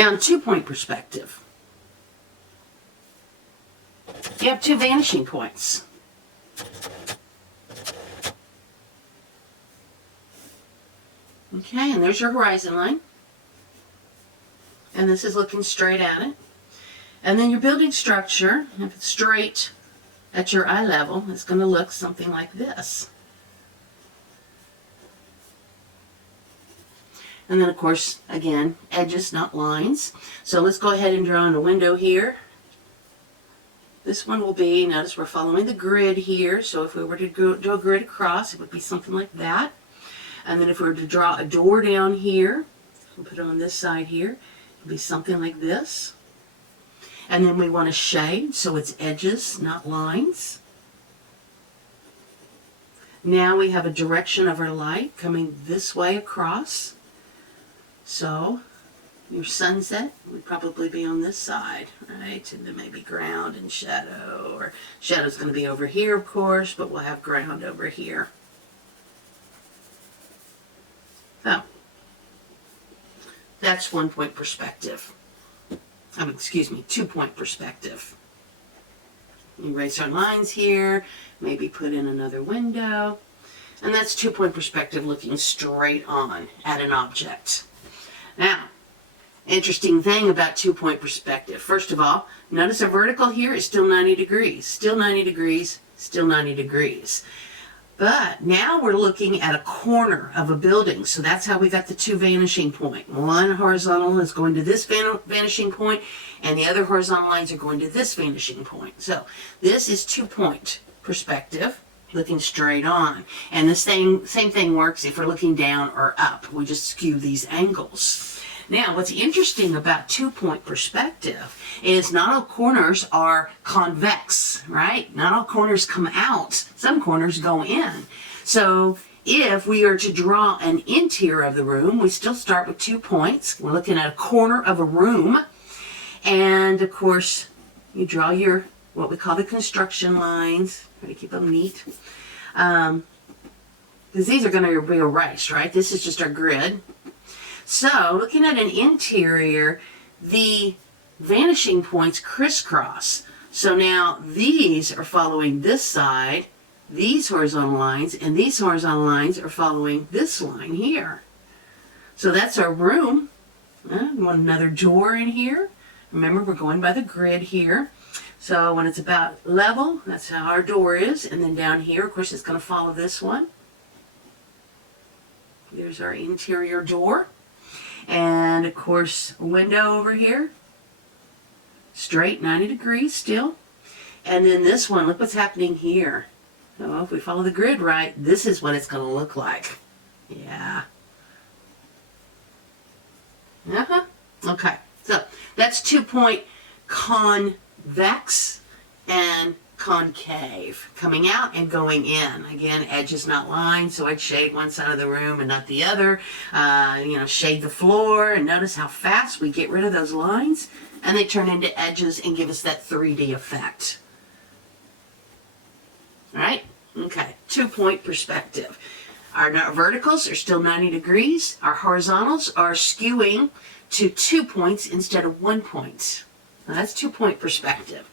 Now, in 2-point perspective, you have 2 vanishing points. Okay, and there's your horizon line. And this is looking straight at it. And then your building structure, if it's straight at your eye level, it's going to look something like this. And then, of course, again, edges, not lines. So let's go ahead and draw in a window here. This one will be, notice we're following the grid here. So if we were to do a grid across, it would be something like that. And then if we were to draw a door down here, we'll put it on this side here, it would be something like this. And then we want to shade, so it's edges, not lines. Now we have a direction of our light coming this way across. So your sunset would probably be on this side, right? And then maybe ground and shadow, or shadow's going to be over here, of course, but we'll have ground over here. So that's 1-point perspective. Excuse me, 2-point perspective. Erase our lines here, maybe put in another window. And that's 2-point perspective, looking straight on at an object. Now, interesting thing about 2-point perspective. First of all, notice our vertical here is still 90 degrees. Still 90 degrees, still 90 degrees. But now we're looking at a corner of a building. So that's how we got the 2 vanishing point. One horizontal is going to this vanishing point, and the other horizontal lines are going to this vanishing point. So this is 2-point perspective, looking straight on. And the same thing works if we're looking down or up. We just skew these angles. Now, what's interesting about 2-point perspective is not all corners are convex, right? Not all corners come out. Some corners go in. So if we are to draw an interior of the room, we still start with 2 points. We're looking at a corner of a room. And, of course, you draw your, what we call the construction lines. Try to keep them neat. Because these are going to be erased, right? This is just our grid. So, looking at an interior, the vanishing points crisscross. So now these are following this side, these horizontal lines, and these horizontal lines are following this line here. So that's our room. We want another door in here. Remember, we're going by the grid here. So when it's about level, that's how our door is. And then down here, of course, it's going to follow this one. There's our interior door. And, of course, a window over here. Straight, 90 degrees still. And then this one, look what's happening here. So if we follow the grid right, this is what it's going to look like. Yeah. Okay. So that's 2-point convex and concave, coming out and going in. Again, edges not lines, so I'd shade one side of the room and not the other. Shade the floor, and notice how fast we get rid of those lines, and they turn into edges and give us that 3D effect. All right? Okay, 2-point perspective. Our verticals are still 90 degrees. Our horizontals are skewing to 2 points instead of 1 point. Now that's 2-point perspective.